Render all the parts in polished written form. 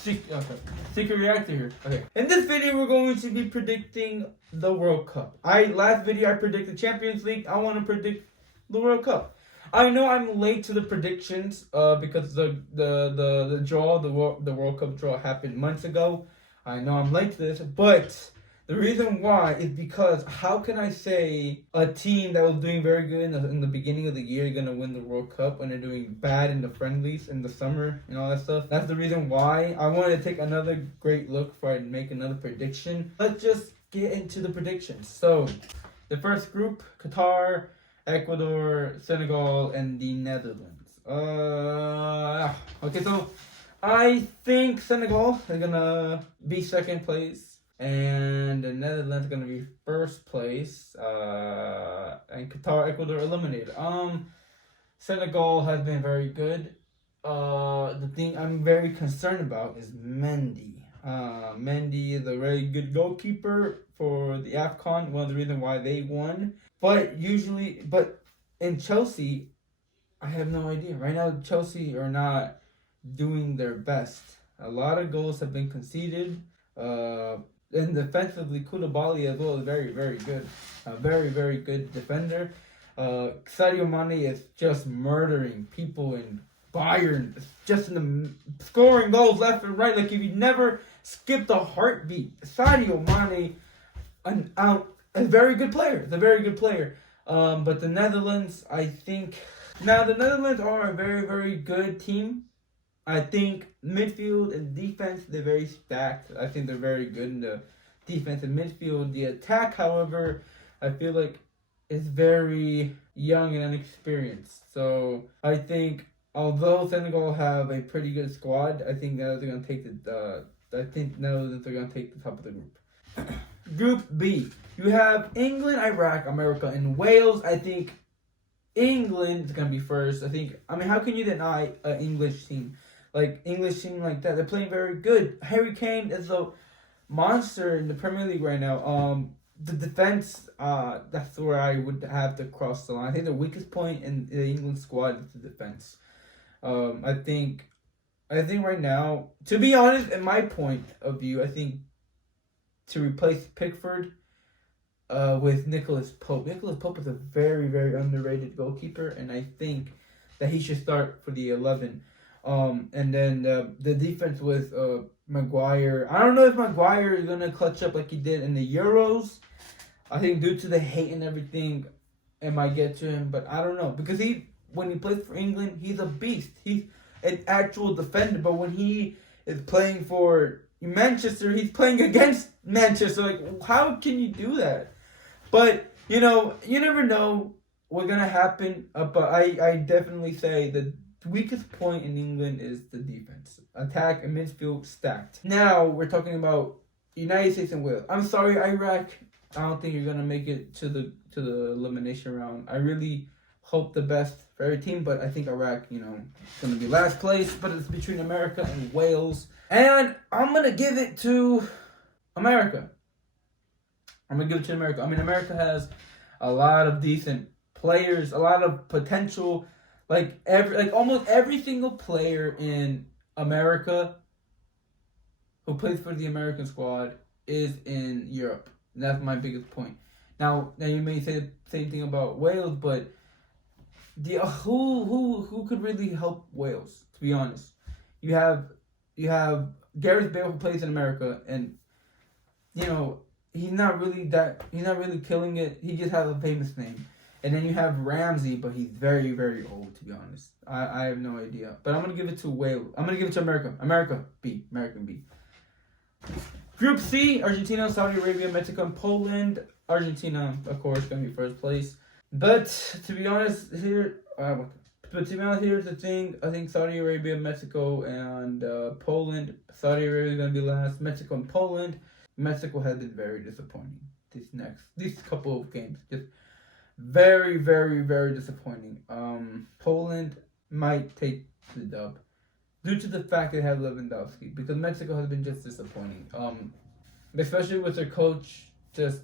secret reactor here. Okay. In this video, we're going to be predicting the World Cup. Last video I predicted Champions League. I want to predict the World Cup. I know I'm late to the predictions because the World Cup draw happened months ago. I know I'm late to this, but the reason why is because how can I say a team that was doing very good in the beginning of the year is going to win the World Cup when they're doing bad in the friendlies in the summer and all that stuff? That's the reason why I wanted to take another great look before I make another prediction. Let's just get into the predictions. So, the first group, Qatar, Ecuador, Senegal, and the Netherlands. Okay, so I think Senegal is going to be second place. And the Netherlands are gonna be first place. And Qatar, Ecuador eliminated. Senegal has been very good. The thing I'm very concerned about is Mendy. Mendy is a very good goalkeeper for the AFCON. One of the reasons why they won. But in Chelsea, I have no idea. Right now, Chelsea are not doing their best. A lot of goals have been conceded. And defensively, Koulibaly as well is very, very good. A very, very good defender. Sadio Mane is just murdering people in Bayern. Just in the scoring goals left and right. Like if you never skipped a heartbeat. Sadio Mane, a very good player. It's a very good player. But the Netherlands, I think... Now, the Netherlands are a very, very good team. I think midfield and defense, they're very stacked. I think they're very good in the defense and midfield. The attack, however, I feel like is very young and inexperienced. So I think although Senegal have a pretty good squad, I think now they're gonna take the top of the group. Group B, you have England, Iraq, America, and Wales. I think England is gonna be first. How can you deny an English team? English team like that. They're playing very good. Harry Kane is a monster in the Premier League right now. The defense, that's where I would have to cross the line. I think the weakest point in the England squad is the defense. I think right now, to be honest, in my point of view, I think to replace Pickford with Nicholas Pope. Nicholas Pope is a very, very underrated goalkeeper, and I think that he should start for the 11. And then the defense with Maguire. I don't know if Maguire is gonna clutch up like he did in the Euros. I think due to the hate and everything, it might get to him, but I don't know because when he plays for England, he's a beast. He's an actual defender, but when he is playing for Manchester, he's playing against Manchester. Like, how can you do that? But you never know what's gonna happen. But I definitely say that. The weakest point in England is the defense. Attack and midfield stacked. Now we're talking about United States and Wales. I'm sorry, Iraq. I don't think you're gonna make it to the elimination round. I really hope the best for every team, but I think Iraq, is gonna be last place. But it's between America and Wales, and I'm gonna give it to America. America has a lot of decent players, a lot of potential. Almost every single player in America who plays for the American squad is in Europe. And that's my biggest point. Now you may say the same thing about Wales, but who could really help Wales? To be honest, you have Gareth Bale who plays in America, and he's not really killing it. He just has a famous name. And then you have Ramsey, but he's very, very old, to be honest. I have no idea. But I'm going to give it to Wales. I'm going to give it to America. American B. Group C, Argentina, Saudi Arabia, Mexico, and Poland. Argentina, of course, going to be first place. But to be honest, here's the thing. I think Saudi Arabia, Mexico, and Poland. Saudi Arabia is going to be last. Mexico and Poland. Mexico has been very disappointing these couple of games. Just very, very, very disappointing. Poland might take the dub due to the fact they have Lewandowski, because Mexico has been just disappointing. Especially with their coach, just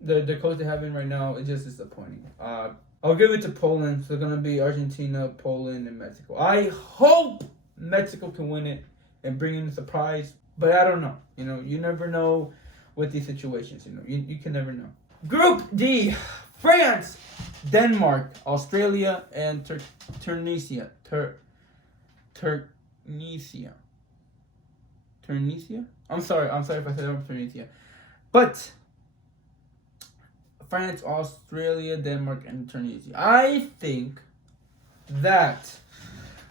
the coach they have in right now is just disappointing. I'll give it to Poland. So it's gonna be Argentina, Poland, and Mexico. I hope Mexico can win it. and bring in a surprise. But I don't know. You know, you never know with these situations. You know, you can never know. Group D: France, Denmark, Australia, and Tunisia. Tunisia. I'm sorry if I said that wrong. Tunisia. But France, Australia, Denmark, and Tunisia. I think that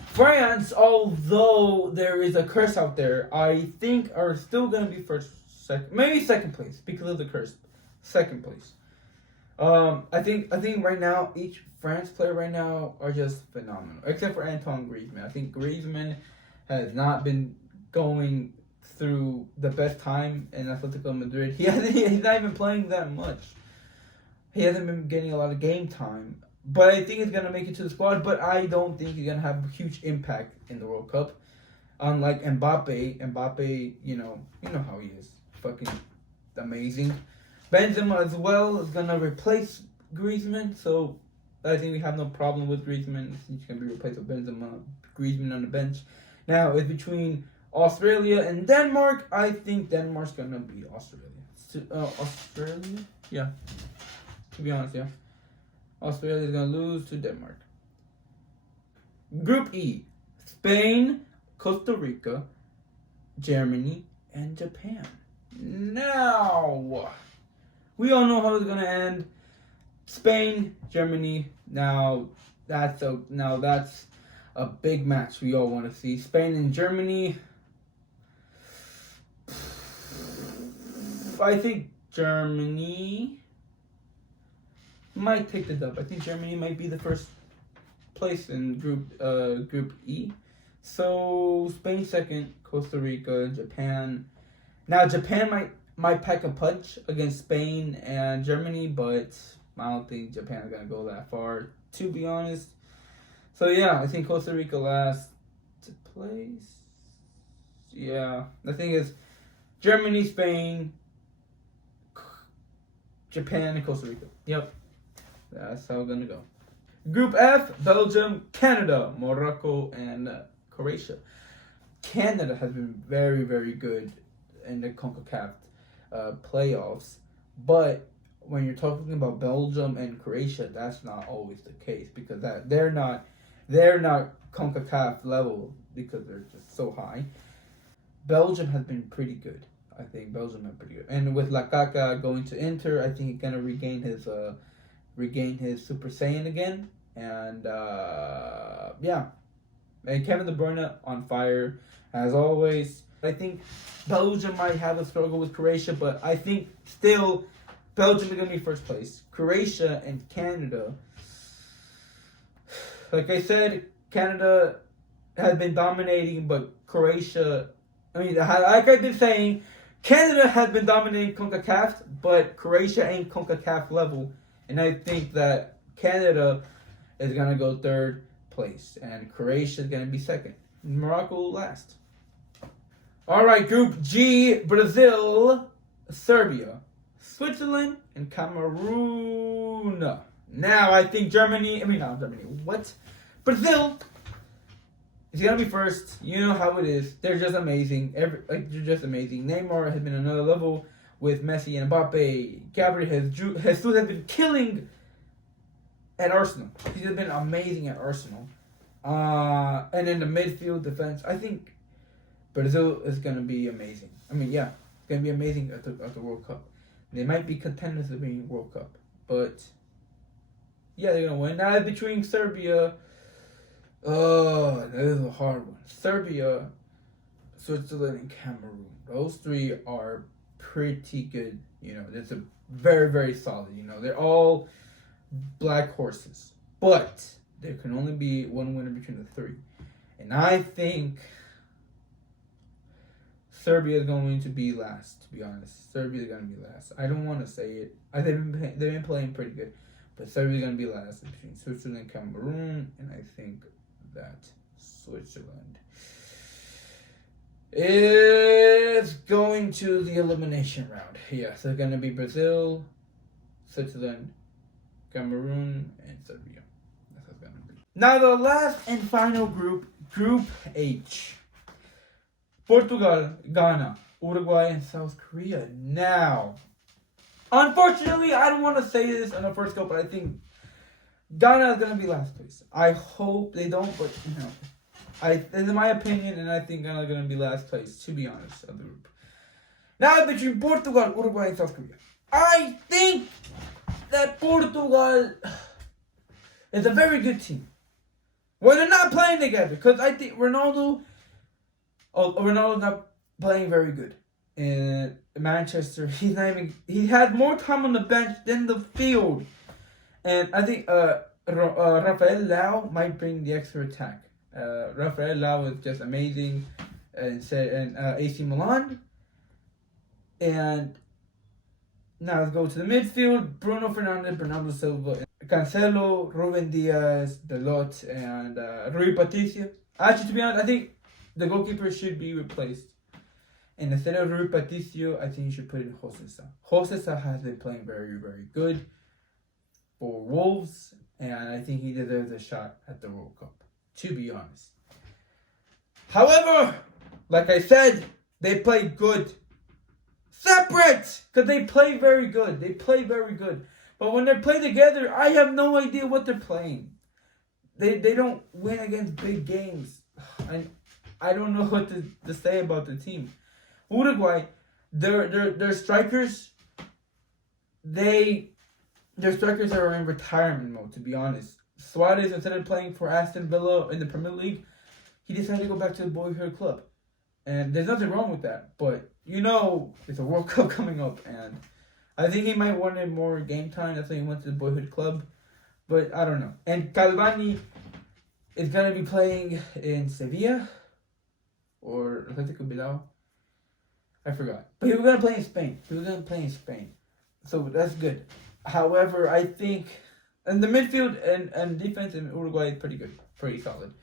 France, although there is a curse out there, I think are still going to be maybe second place because of the curse. Second place. I think right now each France player right now are just phenomenal, except for Antoine Griezmann. I think Griezmann has not been going through the best time in Atletico Madrid. He's not even playing that much. He hasn't been getting a lot of game time. But I think he's going to make it to the squad. But I don't think he's going to have a huge impact in the World Cup. Unlike Mbappe, you know how he is. Fucking amazing. Benzema as well is going to replace Griezmann. So I think we have no problem with Griezmann. He's going to be replaced with Benzema. Griezmann on the bench. Now, it's between Australia and Denmark. I think Denmark's going to be Australia. Australia? Yeah. To be honest, yeah. Australia is going to lose to Denmark. Group E: Spain, Costa Rica, Germany, and Japan. Now, we all know how it's going to end. Spain, Germany. Now that's a big match we all want to see. Spain and Germany. I think Germany might take the dub. I think Germany might be the first place in Group E. So Spain second, Costa Rica, Japan. Now Japan might pack a punch against Spain and Germany, but I don't think Japan is gonna go that far, to be honest. So yeah, I think Costa Rica last place. Yeah, the thing is Germany, Spain, Japan, and Costa Rica. Yep. That's how it's going to go. Group F: Belgium, Canada, Morocco, and Croatia. Canada has been very, very good in the CONCACAF playoffs. But when you're talking about Belgium and Croatia, that's not always the case because they're not CONCACAF level because they're just so high. Belgium has been pretty good. I think Belgium has been pretty good. And with Lukaku going to Inter, I think he's going to regain his Super Saiyan again. And yeah. And Kevin De Bruyne on fire as always. I think Belgium might have a struggle with Croatia, but I think still Belgium is going to be first place. Croatia and Canada. Like I said, Canada has been dominating, but Croatia, like I've been saying, Canada has been dominating CONCACAF, but Croatia ain't CONCACAF level. And I think that Canada is going to go third place. And Croatia is going to be second. Morocco last. All right, Group G: Brazil, Serbia, Switzerland, and Cameroon. Now, I think Brazil is going to be first. You know how it is. They're just amazing. They're just amazing. Neymar has been another level with Messi and Mbappe. Gabriel Jesus has been killing at Arsenal. He's just been amazing at Arsenal. And in the midfield defense, I think Brazil is going to be amazing. It's going to be amazing at the World Cup. They might be contenders to being World Cup. But, yeah, they're going to win. Now, between Serbia, that is a hard one. Serbia, Switzerland, and Cameroon. Those three are pretty good. It's a very, very solid. They're all black horses. But there can only be one winner between the three. And I think Serbia is going to be last, to be honest. Serbia is going to be last. I don't want to say it. They've been playing pretty good. But Serbia is going to be last between Switzerland and Cameroon. And I think that Switzerland is going to the elimination round. Yeah, so it's going to be Brazil, Switzerland, Cameroon, and Serbia. That's what it's going to be. Now the last and final group, Group H. Portugal, Ghana, Uruguay, and South Korea. Now, unfortunately, I don't want to say this on the first go, but I think Ghana is going to be last place. I hope they don't, but this is my opinion, and I think Ghana is going to be last place, to be honest, of the group. Now, between Portugal, Uruguay, and South Korea, I think that Portugal is a very good team. Well, they're not playing together, because I think Ronaldo's not playing very good in Manchester. He had more time on the bench than the field. And I think Rafael Leao might bring the extra attack. Rafael Leao is just amazing in AC Milan. And now let's go to the midfield. Bruno Fernandes, Bernardo Silva, Cancelo, Ruben Diaz, Dalot, and Rui Patricio. Actually, to be honest, I think the goalkeeper should be replaced. And instead of Rui Patricio, I think you should put in Josesa. Josesa has been playing very, very good for Wolves, and I think he deserves a shot at the World Cup, to be honest. However, like I said, they play good. Separate! Because they play very good. They play very good. But when they play together, I have no idea what they're playing. They don't win against big games. I don't know what to say about the team. Uruguay, their strikers, their strikers are in retirement mode, to be honest. Suarez, instead of playing for Aston Villa in the Premier League, he decided to go back to the boyhood club. And there's nothing wrong with that. But, it's a World Cup coming up. And I think he might want more game time. That's why he went to the boyhood club. But I don't know. And Cavani is going to be playing in Sevilla or Atletico Bilbao. I forgot. But he was going to play in Spain. So that's good. However, I think in the midfield and defense in Uruguay is pretty good. Pretty solid.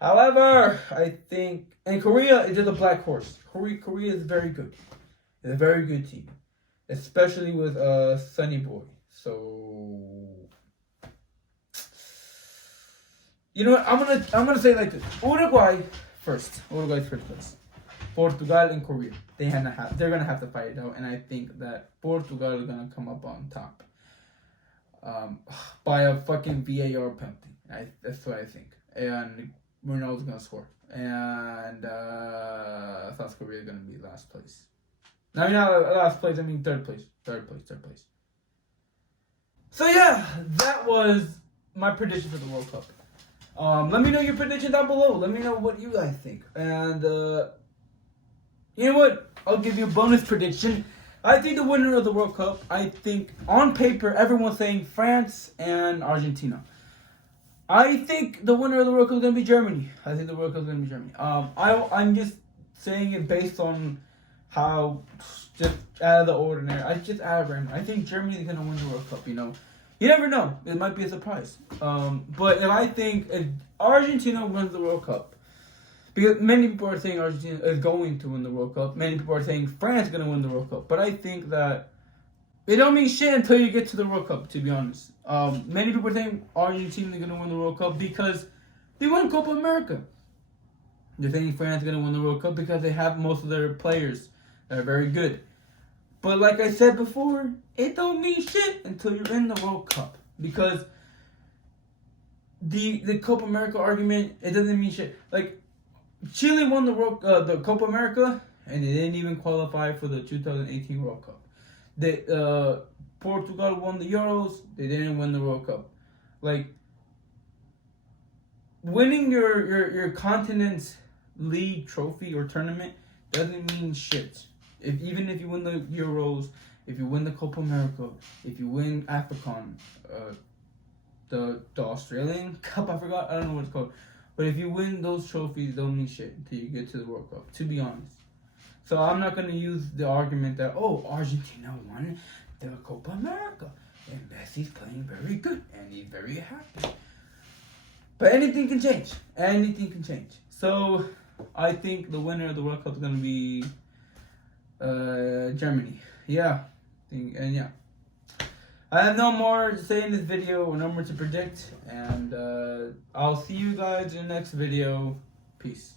However, I think in Korea it's just a black horse. Korea is very good. It's a very good team. Especially with Sonny Boy. So you know what? I'm gonna say it like this. Uruguay's first place. Portugal and Korea. They're gonna have to fight it out, and I think that Portugal is gonna come up on top. By a fucking VAR penalty. That's what I think. And Ronaldo's gonna score. And South Korea is gonna be last place. No, not last place, I mean third place. Third place. So yeah, that was my prediction for the World Cup. Let me know your prediction down below. Let me know what you guys think. And you know what? I'll give you a bonus prediction. I think the winner of the World Cup, I think on paper, everyone's saying France and Argentina. I think the winner of the World Cup is going to be Germany. I'm just saying it based on how, just out of the ordinary. I think Germany is going to win the World Cup, You never know. It might be a surprise. But if Argentina wins the World Cup, because many people are saying Argentina is going to win the World Cup. Many people are saying France is going to win the World Cup. But I think that it don't mean shit until you get to the World Cup, to be honest. Many people are saying Argentina is going to win the World Cup because they won Copa America. They're saying France is going to win the World Cup because they have most of their players that are very good. But like I said before, it don't mean shit until you're in the World Cup. Because the Copa America argument, it doesn't mean shit. Like, Chile won the Copa America, and they didn't even qualify for the 2018 World Cup. Portugal won the Euros, they didn't win the World Cup. Like, winning your continent's league trophy or tournament doesn't mean shit. Even if you win the Euros, if you win the Copa America, if you win AFCON, the Australian Cup, I don't know what it's called. But if you win those trophies, don't mean shit until you get to the World Cup, to be honest. So I'm not going to use the argument that, Argentina won the Copa America, and Messi's playing very good, and he's very happy. But anything can change. So I think the winner of the World Cup is going to be Germany. Yeah. I have no more to say in this video, or no more to predict. And I'll see you guys in the next video. Peace.